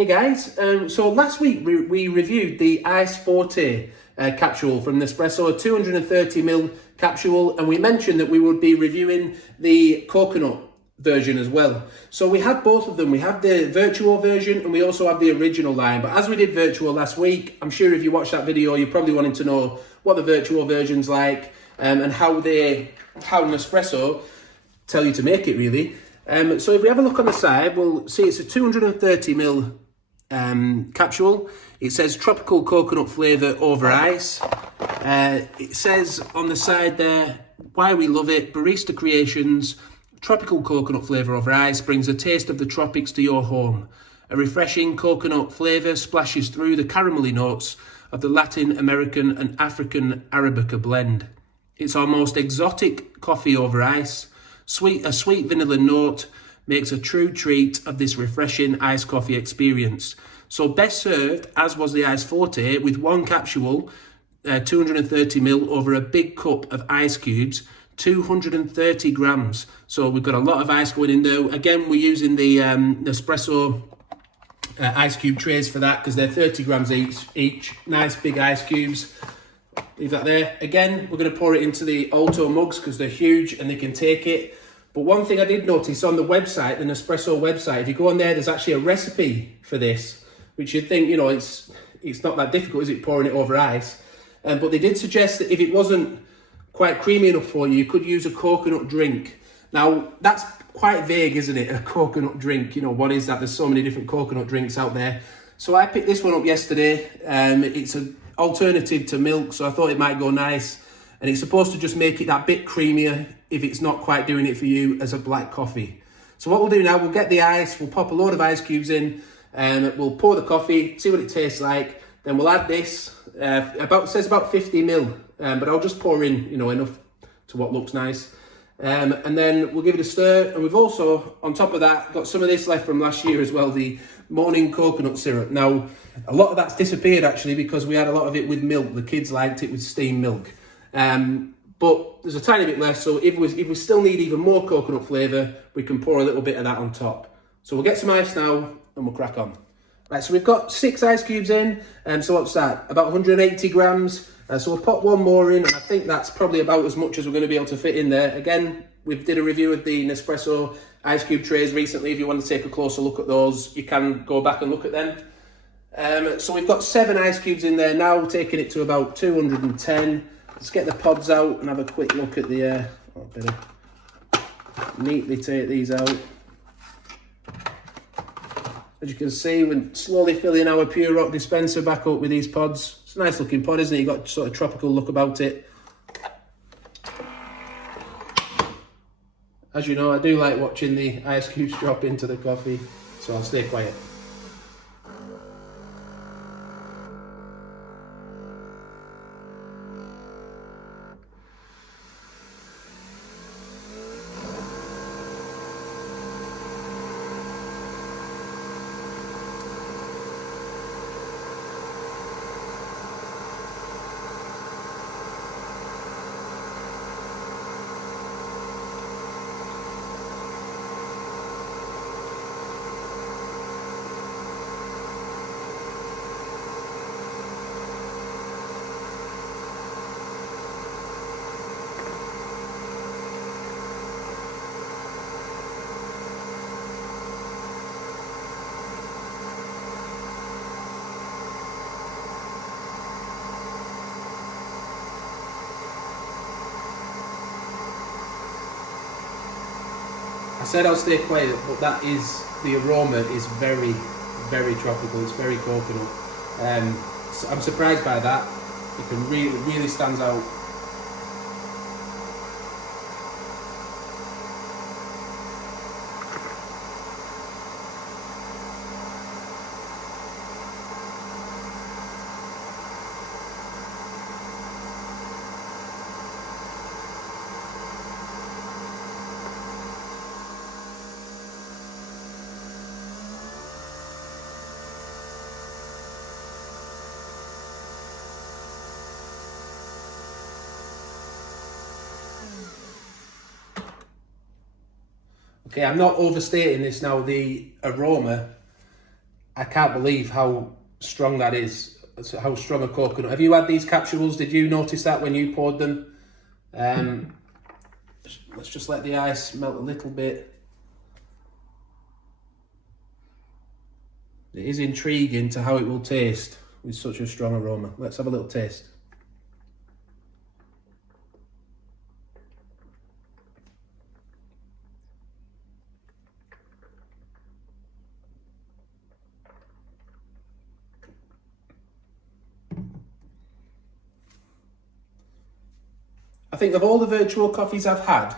Hey guys, so last week we reviewed the Ice Forte capsule from Nespresso, a 230ml capsule, and we mentioned that we would be reviewing the coconut version as well. So we have both of them. We have the Vertuo version and we also have the OriginalLine. But as we did Vertuo last week, I'm sure if you watched that video, you're probably wanting to know what the Vertuo version's like and how Nespresso tell you to make it really. So if we have a look on the side, we'll see it's a 230ml capsule. It says tropical coconut flavour over ice. It says on the side there, why we love it, barista creations, tropical coconut flavour over ice brings a taste of the tropics to your home. A refreshing coconut flavour splashes through the caramelly notes of the Latin American and African Arabica blend. It's our most exotic coffee over ice. A sweet vanilla note makes a true treat of this refreshing iced coffee experience. So best served, as was the Ice Forte, with one capsule, 230ml over a big cup of ice cubes, 230 grams. So we've got a lot of ice going in there. Again, we're using the Nespresso ice cube trays for that because they're 30 grams each. Nice big ice cubes. Leave that there. Again, we're going to pour it into the Alto mugs because they're huge and they can take it. But one thing I did notice on the website, the Nespresso website, if you go on there, there's actually a recipe for this, which you'd think, you know, it's not that difficult, is it, pouring it over ice? But they did suggest that if it wasn't quite creamy enough for you, you could use a coconut drink. Now, that's quite vague, isn't it? A coconut drink, you know, what is that? There's so many different coconut drinks out there. So I picked this one up yesterday. It's an alternative to milk, so I thought it might go nice. And it's supposed to just make it that bit creamier if it's not quite doing it for you as a black coffee. So what we'll do now, we'll get the ice, we'll pop a load of ice cubes in, and we'll pour the coffee, see what it tastes like. Then we'll add this, it says about 50ml, but I'll just pour in, you know, enough to what looks nice. And then we'll give it a stir. And we've also, on top of that, got some of this left from last year as well, the Monin coconut syrup. Now, a lot of that's disappeared actually because we had a lot of it with milk. The kids liked it with steamed milk. But there's a tiny bit left, so if we still need even more coconut flavour, we can pour a little bit of that on top. So we'll get some ice now and we'll crack on. Right, so we've got 6 ice cubes in, so what's that? About 180 grams. So we'll pop one more in, and I think that's probably about as much as we're going to be able to fit in there. Again, we did a review of the Nespresso ice cube trays recently. If you want to take a closer look at those, you can go back and look at them. So we've got 7 ice cubes in there now, taking it to about 210. Let's get the pods out and have a quick look at the, better neatly take these out. As you can see, we're slowly filling our Pure Rock dispenser back up with these pods. It's a nice looking pod, isn't it? You've got sort of tropical look about it. As you know, I do like watching the ice cubes drop into the coffee, so I'll stay quiet. I said I'll stay quiet, but the aroma is very, very tropical. It's very coconut. So I'm surprised by that. It really stands out. Okay, I'm not overstating this now. The aroma, I can't believe how strong that is, how strong a coconut. Have you had these capsules? Did you notice that when you poured them? Let's just let the ice melt a little bit. It is intriguing to how it will taste with such a strong aroma. Let's have a little taste. I think of all the Vertuo coffees I've had,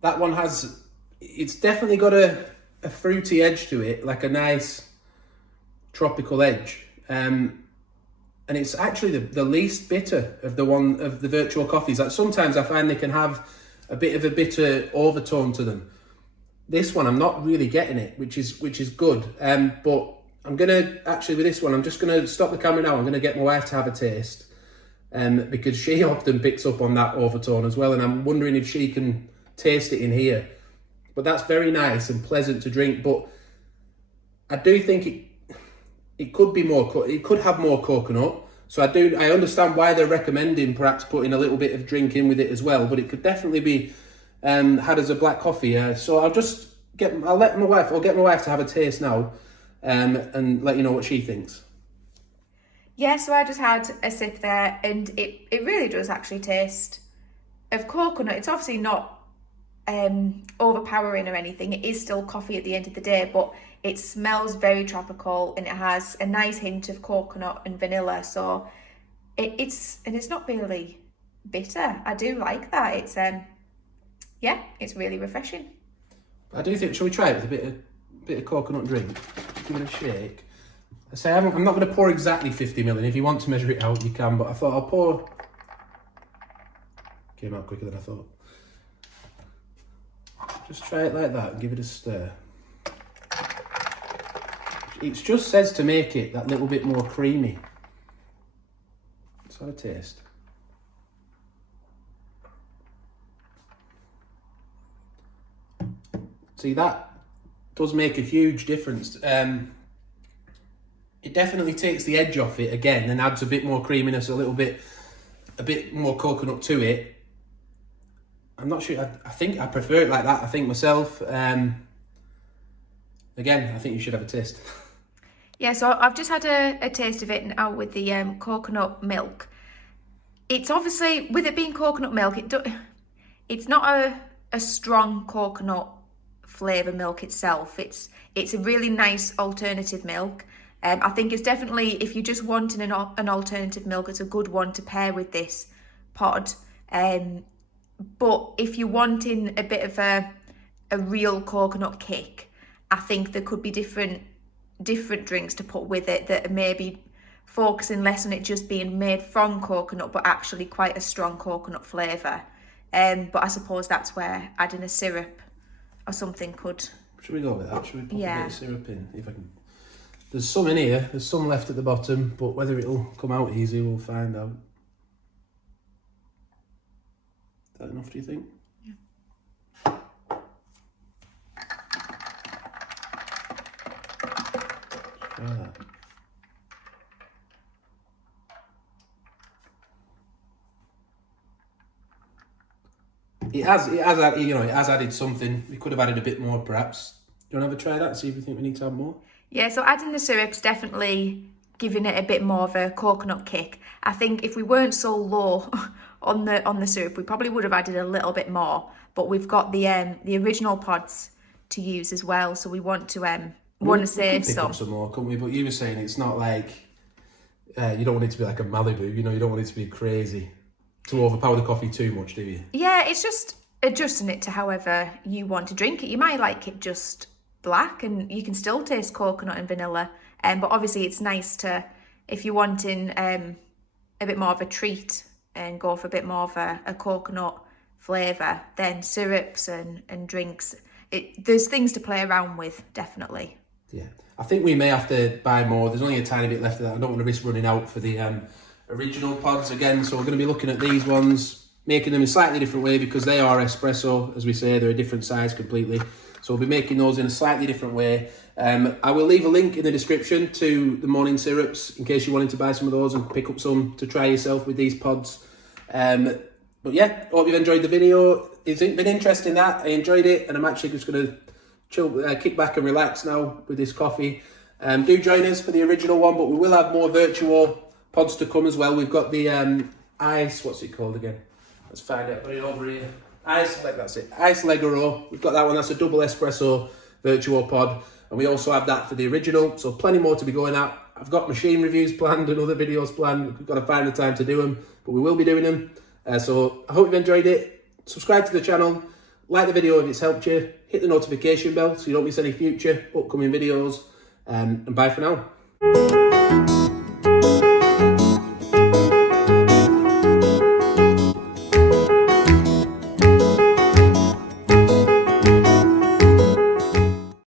that one has, it's definitely got a fruity edge to it, like a nice tropical edge. And it's actually the least bitter of the Vertuo coffees. Like sometimes I find they can have a bit of a bitter overtone to them. This one, I'm not really getting it, which is good. But I'm gonna, actually with this one, I'm just gonna stop the camera now. I'm gonna get my wife to have a taste. Because she often picks up on that overtone as well, and I'm wondering if she can taste it in here. But that's very nice and pleasant to drink, but I do think it could be more, it could have more coconut. So I understand why they're recommending perhaps putting a little bit of drink in with it as well, but it could definitely be had as a black coffee. So I'll get my wife to have a taste now, and let you know what she thinks. Yeah, so I just had a sip there, and it really does actually taste of coconut. It's obviously not overpowering or anything. It is still coffee at the end of the day, but it smells very tropical, and it has a nice hint of coconut and vanilla. So it's not really bitter. I do like that. It's yeah, it's really refreshing. I do think, shall we try it with a bit of coconut drink? Give it a shake. I say I'm not going to pour exactly 50 ml. If you want to measure it out, you can, but I thought I'll pour. Came out quicker than I thought. Just try it like that and give it a stir. It just says to make it that little bit more creamy. Let's have a taste. See, that does make a huge difference. It definitely takes the edge off it again and adds a bit more creaminess, a bit more coconut to it. I'm not sure, I think I prefer it like that, I think myself. Again, I think you should have a taste. Yeah, so I've just had a taste of it now with the coconut milk. It's obviously, with it being coconut milk, it's not a strong coconut flavour milk itself. It's a really nice alternative milk. I think it's definitely, if you're just wanting an alternative milk, it's a good one to pair with this pod. But if you're wanting a bit of a real coconut kick, I think there could be different drinks to put with it that are maybe focusing less on it just being made from coconut, but actually quite a strong coconut flavour. But I suppose that's where adding a syrup or something could... Should we go with that? Should we put a bit of syrup in? If I can... There's some in here, there's some left at the bottom, but whether it'll come out easy, we'll find out. Is that enough, do you think? Yeah. Try that. It has added something. We could have added a bit more, perhaps. Do you want to have a try that? See if you think we need to add more. Yeah, so adding the syrup's definitely giving it a bit more of a coconut kick. I think if we weren't so low on the syrup, we probably would have added a little bit more. But we've got the original pods to use as well, so we want to save pick up some more, couldn't we? But you were saying it's not like you don't want it to be like a Malibu. You know, you don't want it to be crazy to overpower the coffee too much, do you? Yeah, it's just adjusting it to however you want to drink it. You might like it just black, and you can still taste coconut and vanilla. But obviously, it's nice to, if you're wanting a bit more of a treat and go for a bit more of a coconut flavour, then syrups and drinks. There's things to play around with, definitely. Yeah, I think we may have to buy more. There's only a tiny bit left of that. I don't want to risk running out for the original pods again. So we're going to be looking at these ones, making them a slightly different way because they are espresso, as we say. They're a different size completely. So we'll be making those in a slightly different way. I will leave a link in the description to the Monin syrups in case you wanted to buy some of those and pick up some to try yourself with these pods. But yeah, hope you've enjoyed the video. It's been interesting that. I enjoyed it, and I'm actually just going to chill, kick back and relax now with this coffee. Do join us for the original one, but we will have more Vertuo pods to come as well. We've got the ice, what's it called again? Let's find it, put it over here. That's it, Ice Legaro. We've got that one, that's a double espresso Vertuo pod. And we also have that for the original, so plenty more to be going at. I've got machine reviews planned and other videos planned. We've got to find the time to do them, but we will be doing them. So I hope you've enjoyed it. Subscribe to the channel, like the video if it's helped you, hit the notification bell so you don't miss any future upcoming videos, and bye for now.